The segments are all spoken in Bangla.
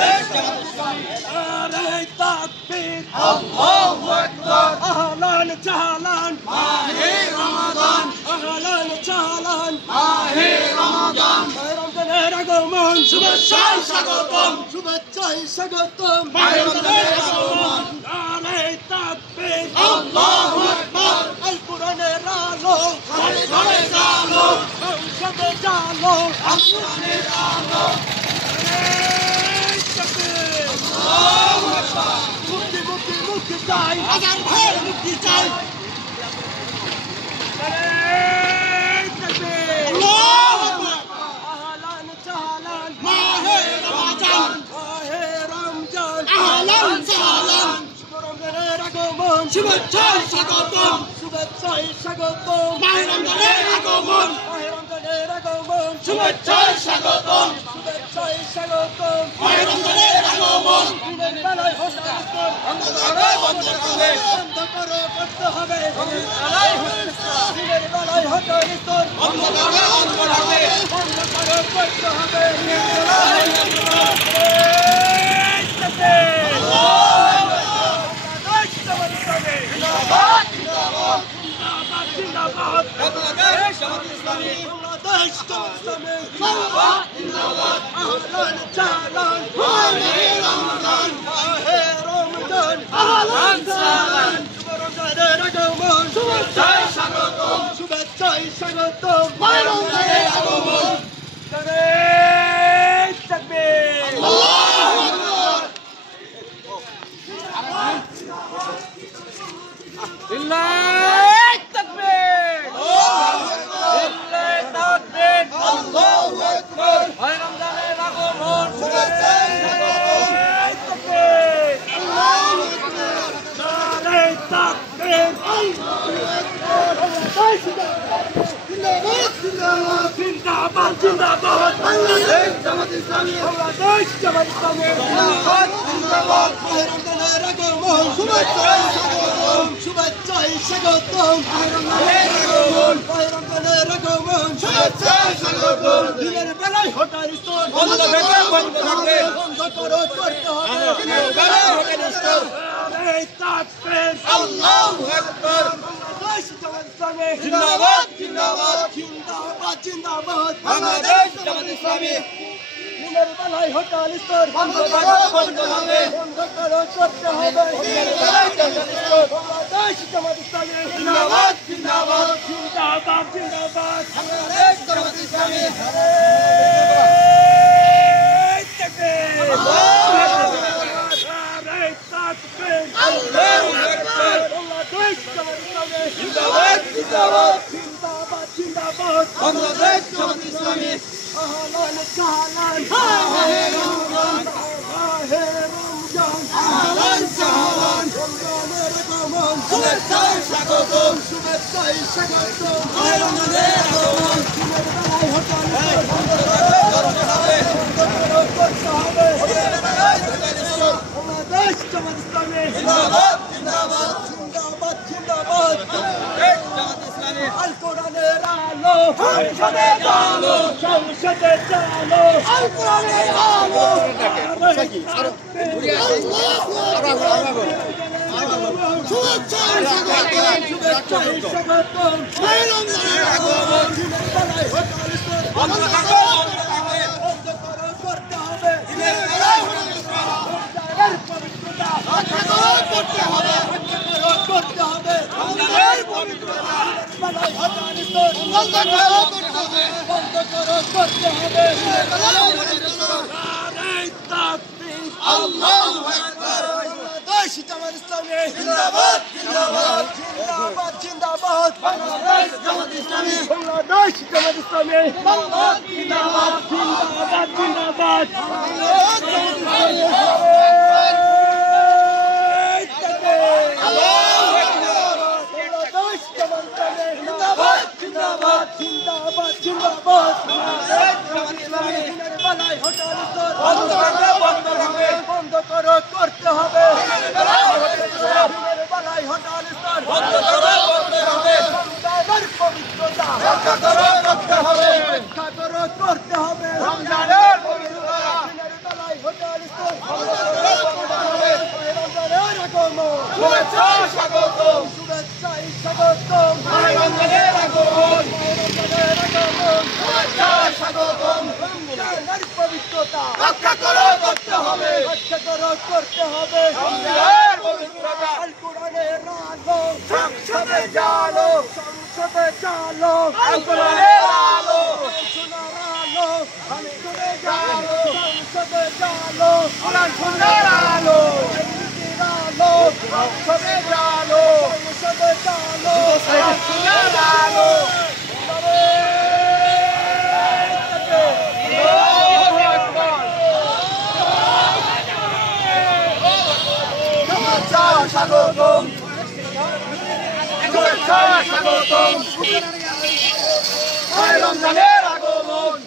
বাংলাদেশ জামাত ইসলামী নারে তাকবীর আল্লাহু আকবার আহলান জাহালান মাহে রমাদান আহলান জাহালান মাহে রমাদান রমজানের আগমন শুভেচ্ছায় স্বাগতম শুভেচ্ছায় স্বাগতম মাহে রমজানের আগমন নারে তাকবীর আল্লাহু আকবার আল কোরআনের আলো ঘরে ঘরে জালো সংসদে জালো আসমানের আলো নারে তাকবীর আল্লাহু আকবার মুক্তি মুক্তি মুক্তি চাই আজান ভাই মুক্তি চাই নারে তাকবীর আল্লাহু আকবার আহলান জাহালান মাহে রমাদান মাহে রমজান আহলান সাহলান রমজানের আগমন শুভেচ্ছায় স্বাগতম শুভেচ্ছায় স্বাগতম মাহে রমজানের আগমন মাহে রমজানের আগমন শুভেচ্ছায় স্বাগতম শুভেচ্ছায় স্বাগতম মাহে রমজানের আগমন দিনের বেলায় হোস্টেল বন্ধ করবে বন্ধ করো করতে হবে দিনের বেলায় হোটেল স্তর বন্ধ করবে বন্ধ করবে বন্ধ করো করতে হবে জিন্দাবাদ জিন্দাবাদ জিন্দাবাদ বাংলাদেশ জামাত ইসলামী বাংলাদেশ জামাত ইসলামী জিন্দাবাদ জিন্দাবাদ আহলান জালান মাহে রমাদান মাহে রমজান আহলান সাহলান রমজানের আগমন শুভেচ্ছায় স্বাগতম শুভেচ্ছায় স্বাগতম মাহে রমজানের আগমন নারে তাকবীর আল্লাহু আকবার লিল্লাহি তাকবীর লিল্লাহি তাকবীর আল্লাহু আকবার মাহে রমজানের আগমন শুভেচ্ছায় স্বাগতম নারে তাকবীর আল্লাহু আকবার নারে তাকবীর জিন্দাবাদ জিন্দাবাদ জিন্দাবাদ জিন্দাবাদ বাংলাদেশ জামাত ইসলামী বাংলাদেশ জামাত ইসলামী জিন্দাবাদ জিন্দাবাদ মাহে রমজানের আগমন শুভেচ্ছায় স্বাগতম শুভেচ্ছায় স্বাগতম মাহে রমজানের আগমন মাহে রমজানের আগমন শুভেচ্ছায় স্বাগতম দিনের বেলায় হোটেল স্তর বন্ধ থাকবে বন্ধ থাকবে বন্ধ করো করতে হবে দিনের বেলায় হোটেল স্তর নারে তাকবীর আল্লাহু আকবার বাংলাদেশ জামাত ইসলামী জিন্দাবাদ জিন্দাবাদ জিন্দাবাদ জিন্দাবাদ বাংলাদেশ জামাত ইসলামী দিনের বেলায় হোটেল স্তর বন্ধ থাকবে বন্ধ হবে বন্ধ করো করতে হবে দিনের বেলায় হোটেল স্তর বাংলাদেশ জামাত ইসলামী জিন্দাবাদ জিন্দাবাদ জিন্দাবাদ জিন্দাবাদ বাংলাদেশ জামাত ইসলামী আল্লাহু আকবার বাংলাদেশ জামাত ইসলামী জিন্দাবাদ জিন্দাবাদ জিন্দাবাদ জিন্দাবাদ বাংলাদেশ জামাত ইসলামী আহলান সাহলান মাহে রমজান মাহে রমজান আহলান সাহলান রমজানের আগমন শুভেচ্ছায় স্বাগতম শুভেচ্ছায় স্বাগতম মাহে রমজানের আগমন দিনের বেলায় হোটেল স্তর বন্ধ থাকবে বন্ধ হবে বন্ধ করো করতে হবে দিনের বেলায় হোটেল স্তর বাংলাদেশ জামাত ইসলামী জিন্দাবাদ জিন্দাবাদ জিন্দাবাদ জিন্দাবাদ বাংলাদেশ জামাত ইসলামী আল কোরআনের আলো সংসদে জালো সংসদে জালো আল কোরআনের আলো শুভেচ্ছায় স্বাগতম শুভেচ্ছায় স্বাগতম মাহে রমজানের আগমন দিনের বেলায় হোটেল স্তর বন্ধ থাকবে বন্ধ থাকবে বন্ধ করো করতে হবে দিনের বেলায় হোটেল স্তর রমজানের পবিত্রতা রক্ষা করতে হবে রক্ষা করো করতে হবে রমজানের পবিত্রতা বেলায় হোটেল স্তর বন্ধ করতে হবে বন্ধ করো করতে হবে দিনের বেলায় হোটেল স্তর নারে তাকবীর আল্লাহু আকবার বাংলাদেশ জামাত ইসলামী জিন্দাবাদ জিন্দাবাদ জিন্দাবাদ জিন্দাবাদ বাংলাদেশ জামাত ইসলামী বাংলাদেশ জামাত ইসলামী জিন্দাবাদ জিন্দাবাদ জিন্দাবাদ জিন্দাবাদ বাংলাদেশ জামাত ইসলামী আল্লাহু আকবার বাংলাদেশ জামাত ইসলামী জিন্দাবাদ জিন্দাবাদ জিন্দাবাদ জিন্দাবাদ বাংলাদেশ জামাত ইসলামী দিনের বেলায় হোটেল স্তর বন্ধ থাকবে বন্ধ থাকবে বন্ধ করো করতে হবে দিনের বেলায় হোটেল স্তর দিনের বেলায় হোটেল স্তর বন্ধ করবে বন্ধ হবে রমজানের পবিত্রতা রক্ষা করতে হবে রক্ষা করো করতে হবে রমজানের পবিত্রতা দিনের বেলায় হোটেল স্তর স্বাগতম শুভেচ্ছায় স্বাগতম মাহে রমজানের আগমন রমজানের আগমন শুভেচ্ছায় স্বাগতম রমজানের পবিত্রতা রক্ষা করো করতে হবে রক্ষা করতে হবে রমজানের পবিত্রতা আল কোরআনের আলো সংসদে জালো সংসদে চালো আল কোরআনের আলো সোনার আলো সংসদে চালো সংসদে চালো কোরআন সুন্নাহর আলো আইনের আলো সংসদে জালো সংসদে চালো কোরআন সুন্নাহর আলো আল্লাহু আকবার শুভেচ্ছায় স্বাগতম শুভেচ্ছায় স্বাগতম মাহে রমজানের আগমন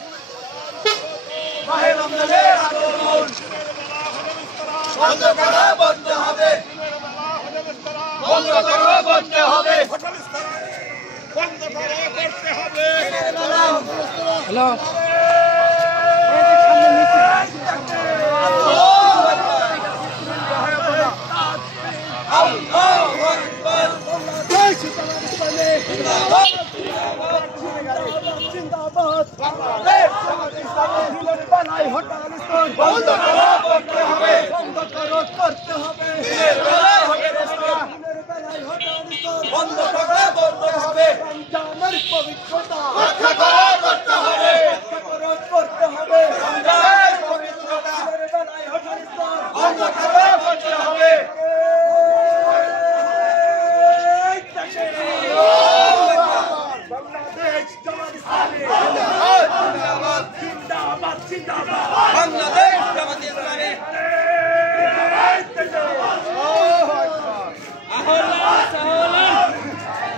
মাহে রমজানের আগমন বন্ধ করা বন্ধ হবে বন্ধ করা বন্ধ হবে আল্লাহু আকবার বাংলাদেশ জামাত ইসলামী জিন্দাবাদ জিন্দাবাদ বাংলাদেশ জামাত ইসলামী দিলের বেলায় হরতাল স্থল বন্ধ করা করতে হবে বন্ধ করতে হবে দিনের বেলায় হরতাল স্থল দিলের বেলায় হরতাল স্থল বন্ধ করা বন্ধ হবে রমজানের পবিত্রতা রক্ষা করা করতে হবে করতে হবে রমজানের পবিত্রতা দিলের বেলায় হরতাল স্থল বন্ধ করা করতে হবে বাংলাদেশ জামাত ইসলামী জিন্দাবাদ জিন্দাবাদ জিন্দাবাদ বাংলাদেশ জামাত ইসলামী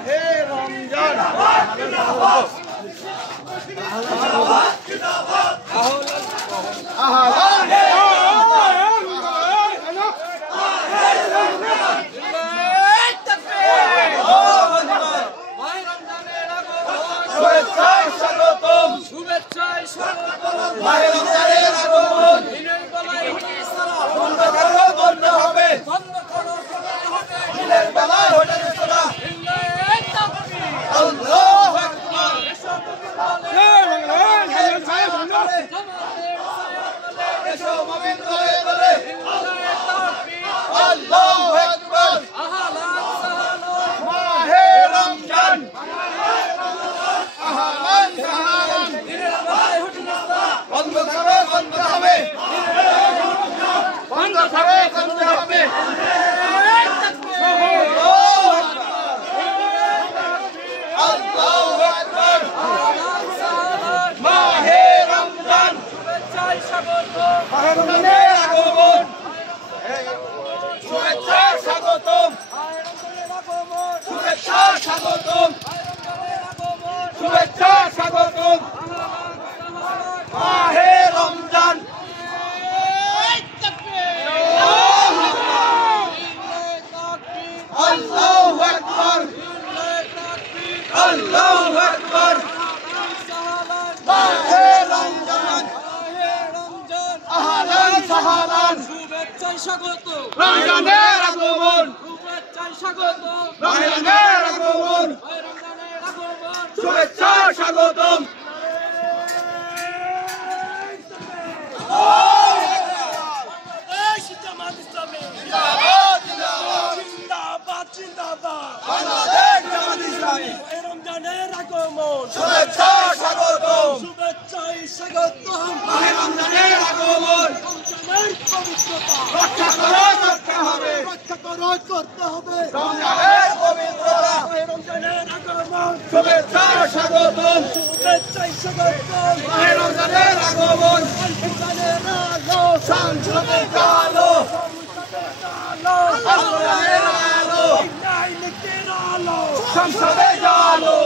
হে রমজান শুভেচ্ছায় স্বাগতম মাহে রমজানের আগমন বন্ধ করো বন্ধ হবে দিনের বেলায় হোটেল খোলা আল্লাহু আকবার এসো মোমিন দলে দলে আল্লাহু আকবার মাহে রমজান আহলান সাহলান বন্ধ করো বন্ধ হবে বন্ধ করো বন্ধ হবে আল্লাহু আকবার মাহে রমজান মাহে রমজানের আগমন শুভেচ্ছা স্বাগতম শুভেচ্ছা স্বাগতম শুভেচ্ছা স্বাগতম মাহে রমজান আল্লাহু আকবার আল্লাহু আকবার মাহে রমজান আহলান সাহলান স্বাগত রমজানের আগমন স্বাগত রমজানের আগমন রমজানের আগমন শুভেচ্ছা স্বাগতম বাংলাদেশ জামাত ইসলামী জিন্দাবাদ জিন্দাবাদ জিন্দাবাদ জিন্দাবাদ বাংলাদেশ জামাত ইসলামী রমজানের আগমন শুভেচ্ছা স্বাগতম শুভেচ্ছায় স্বাগতম মাহে রমজানের আগমন রমজানের পবিত্রতা রক্ষা করো করতে হবে রক্ষা করতে হবে রমজানের পবিত্রতা রমজানের আগমন শুভেচ্ছা স্বাগতম শুভেচ্ছায় স্বাগতম মাহে রমজানের আগমন রমজানের আলো সংসদে জালো আলো আল্লাহের আলো নাই নিকের আলো সংসদে জালো